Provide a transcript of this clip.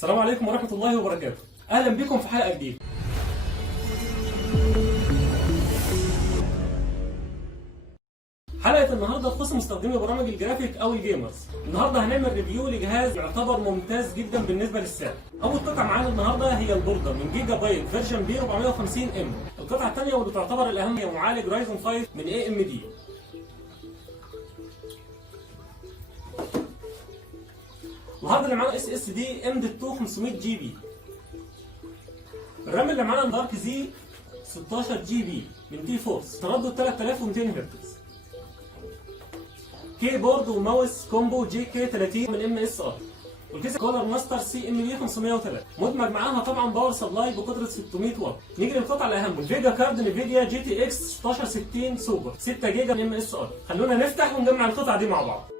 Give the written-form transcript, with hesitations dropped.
السلام عليكم ورحمة الله وبركاته. أهلا بكم في حلقة جديدة. حلقة النهاردة تخص مستخدمي برامج الجرافيك أو الجيمرز. النهاردة هنعمل ريفيو لجهاز يعتبر ممتاز جدا بالنسبة للسعر. أول قطعة معانا النهاردة هي البوردة من جيجا بايت فيرجن بي 450 ام. القطعة الثانية واللي تعتبر الأهم هي معالج رايزن 5 من AMD. الهارد اللي معانا SSD M.2 500 جي بي. الرام اللي معانا دارك زي 16 جي بي من تي فورس، تردد 3200 هرتز. كيبورد وماوس كومبو JK30 من MSI. والكيسه كولر ماستر CMB 503. مدمج معاها طبعا باور سبلاي بقدره 600 واط. نيجي للقطعه الاهم، الفيجا كارد نفيديا GTX 1660 سوبر 6 جيجا من MSI. خلونا نفتح ونجمع القطعه دي مع بعض.